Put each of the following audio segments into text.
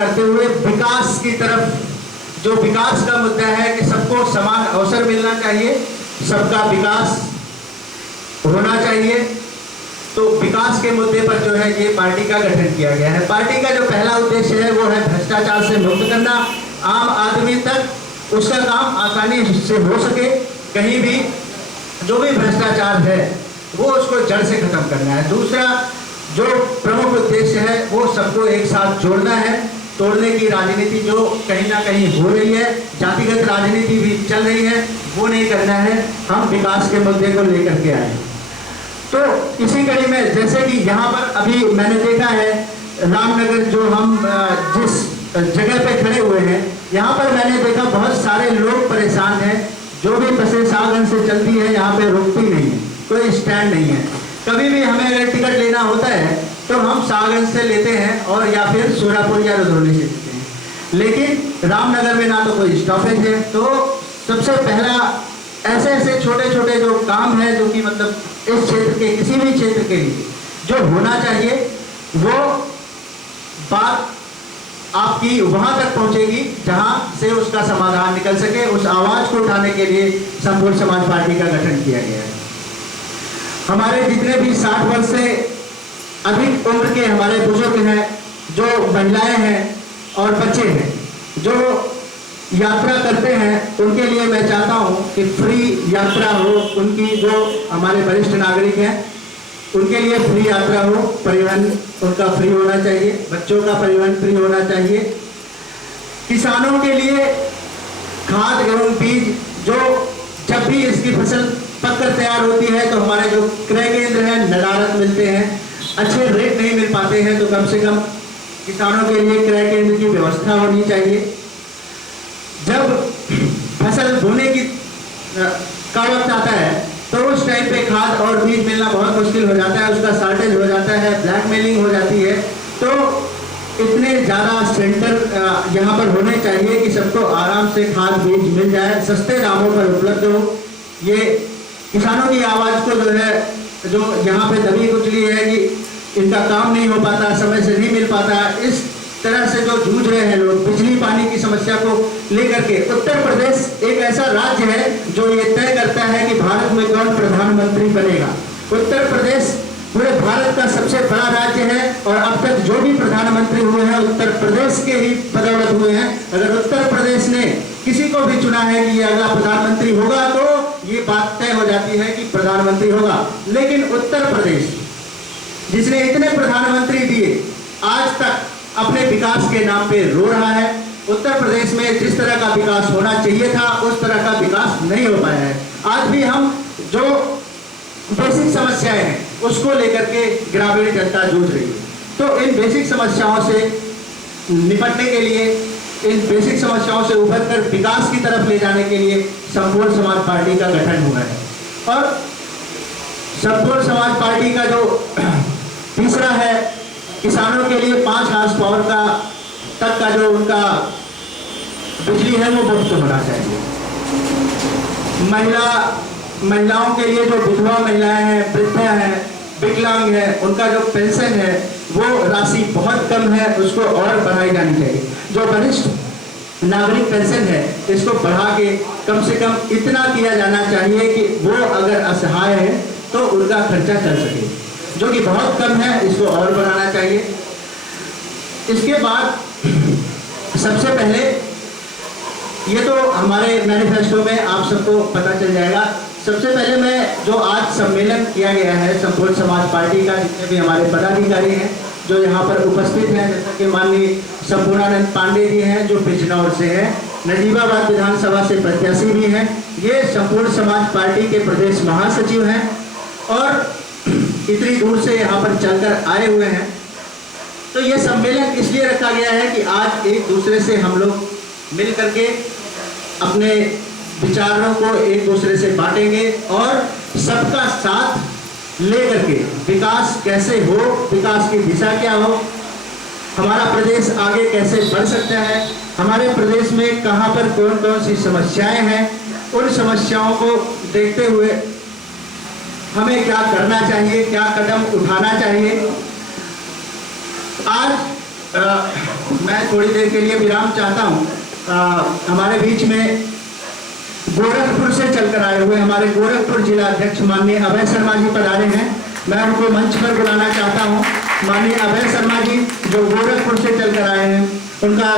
करते हुए विकास की तरफ, जो विकास का मुद्दा है कि सबको समान अवसर मिलना चाहिए, सबका विकास होना चाहिए। तो विकास के मुद्दे पर जो है ये पार्टी का गठन किया गया है। पार्टी का जो पहला उद्देश्य है वो है भ्रष्टाचार से मुक्त करना, आम आदमी तक उसका काम आसानी से हो सके, कहीं भी जो भी भ्रष्टाचार है वो उसको जड़ से खत्म करना है। दूसरा जो प्रमुख उद्देश्य है वो सबको एक साथ जोड़ना है। तोड़ने की राजनीति जो कहीं ना कहीं हो रही है, जातिगत राजनीति भी चल रही है, वो नहीं करना है। हम विकास के मुद्दे को लेकर के आए। तो इसी कड़ी में जैसे कि यहाँ पर अभी मैंने देखा है रामनगर, जो हम जिस जगह पे खड़े हुए हैं, यहाँ पर मैंने देखा बहुत सारे लोग परेशान हैं। जो भी बसें शाहगंज से चलती है यहाँ पे रुकती नहीं है, कोई स्टैंड नहीं है। कभी भी हमें अगर टिकट लेना होता है तो हम शाहगंज से लेते हैं और या फिर सोरापुर या रुधौली से लेते हैं, लेकिन रामनगर में ना तो कोई स्टॉपेज है। तो सबसे पहला ऐसे ऐसे छोटे छोटे जो काम है जो कि मतलब इस क्षेत्र के किसी भी क्षेत्र के लिए जो होना चाहिए, वो बात आपकी वहां तक पहुंचेगी जहां से उसका समाधान निकल सके। उस आवाज को उठाने के लिए संपूर्ण समाज पार्टी का गठन किया गया है। हमारे जितने भी 60 वर्ष से अधिक उम्र के हमारे बुजुर्ग हैं, जो महिलाएं हैं और बच्चे हैं जो यात्रा करते हैं, उनके लिए मैं चाहता हूं कि फ्री यात्रा हो। उनकी जो हमारे वरिष्ठ नागरिक हैं उनके लिए फ्री यात्रा हो, परिवहन उनका फ्री होना चाहिए, बच्चों का परिवहन फ्री होना चाहिए। किसानों के लिए खाद एवं बीज, जो जब भी इसकी फसल पककर तैयार होती है तो हमारे जो क्रय केंद्र हैं नदारद मिलते हैं, अच्छे रेट नहीं मिल पाते हैं, तो कम से कम किसानों के लिए क्रय केंद्र की व्यवस्था होनी चाहिए। जब फसल बोने की का वक्त आता है तो उस टाइम पे खाद और बीज मिलना बहुत मुश्किल हो जाता है, उसका शॉर्टेज हो जाता है, ब्लैकमेलिंग हो जाती है। तो इतने ज़्यादा सेंटर यहाँ पर होने चाहिए कि सबको आराम से खाद बीज मिल जाए, सस्ते दामों पर उपलब्ध हो। ये किसानों की आवाज़ को जो है, जो यहाँ पे दबी कुचली है कि इनका काम नहीं हो पाता, समय से नहीं मिल पाता, इस तरह से जो जूझ रहे हैं लोग बिजली पानी की समस्या को लेकर के। उत्तर प्रदेश एक ऐसा राज्य है जो ये तय करता है कि भारत में कौन प्रधानमंत्री बनेगा। उत्तर प्रदेश पूरे भारत का सबसे बड़ा राज्य है और अब तक जो भी प्रधानमंत्री हुए हैं उत्तर प्रदेश के ही बदौलत हुए हैं। अगर उत्तर प्रदेश ने किसी को भी चुना है कि ये अगला प्रधानमंत्री होगा तो ये बात तय हो जाती है कि प्रधानमंत्री होगा। लेकिन उत्तर प्रदेश जिसने इतने प्रधानमंत्री दिए, आज तक अपने विकास के नाम पे रो रहा है। उत्तर प्रदेश में जिस तरह का विकास होना चाहिए था उस तरह का विकास नहीं हो पाया है। आज भी हम जो बेसिक समस्याएं हैं उसको लेकर के ग्रामीण जनता जूझ रही है। तो इन बेसिक समस्याओं से निपटने के लिए, इन बेसिक समस्याओं से उभर कर विकास की तरफ ले जाने के लिए संपूर्ण समाज पार्टी का गठन हुआ है। और संपूर्ण समाज पार्टी का जो तीसरा है, किसानों के लिए 5 हार्स पावर का तक का जो उनका बिजली है वो मुफ्त होना चाहिए। महिलाओं के लिए जो विधवा महिलाएं हैं, वृद्धा हैं, विकलांग हैं, उनका जो पेंशन है वो राशि बहुत कम है, उसको और बढ़ाई जानी चाहिए। जो वरिष्ठ नागरिक पेंशन है इसको बढ़ा के कम से कम इतना किया जाना चाहिए कि वो अगर असहाय है तो उनका खर्चा चल सके, जो कि बहुत कम है, इसको और बढ़ाना चाहिए। इसके बाद सबसे पहले ये तो हमारे मैनिफेस्टो में आप सबको पता चल जाएगा। सबसे पहले मैं जो आज सम्मेलन किया गया है संपूर्ण समाज पार्टी का, जितने भी हमारे पदाधिकारी हैं जो यहाँ पर उपस्थित हैं, जैसा कि माननीय संपूर्णानंद पांडे जी हैं जो बिजनौर से हैं, नजीबाबाद विधानसभा से प्रत्याशी भी हैं, ये संपूर्ण समाज पार्टी के प्रदेश महासचिव हैं और इतनी दूर से यहाँ पर चलकर आए हुए हैं। तो ये सम्मेलन इसलिए रखा गया है कि आज एक दूसरे से हम लोग मिल करके अपने विचारों को एक दूसरे से बांटेंगे और सबका साथ लेकर के विकास कैसे हो, विकास की दिशा क्या हो, हमारा प्रदेश आगे कैसे बढ़ सकता है, हमारे प्रदेश में कहाँ पर कौन कौन सी समस्याएं हैं, उन समस्याओं को देखते हुए हमें क्या करना चाहिए, क्या कदम उठाना चाहिए। आज मैं थोड़ी देर के लिए विराम चाहता हूँ। हमारे बीच में गोरखपुर से चलकर आए हुए हमारे गोरखपुर जिला अध्यक्ष माननीय अभय शर्मा जी पधारे हैं। मैं उनको मंच पर बुलाना चाहता हूँ। माननीय अभय शर्मा जी जो गोरखपुर से चलकर आए हैं, उनका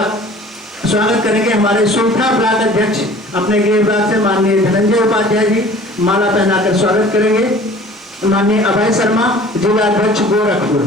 स्वागत करेंगे। हमारे सुल्था ब्लॉक अध्यक्ष अपने गृहविभाग से माननीय धनंजय उपाध्याय जी माला पहनाकर स्वागत करेंगे। माननीय अभय शर्मा जिला अध्यक्ष गोरखपुर।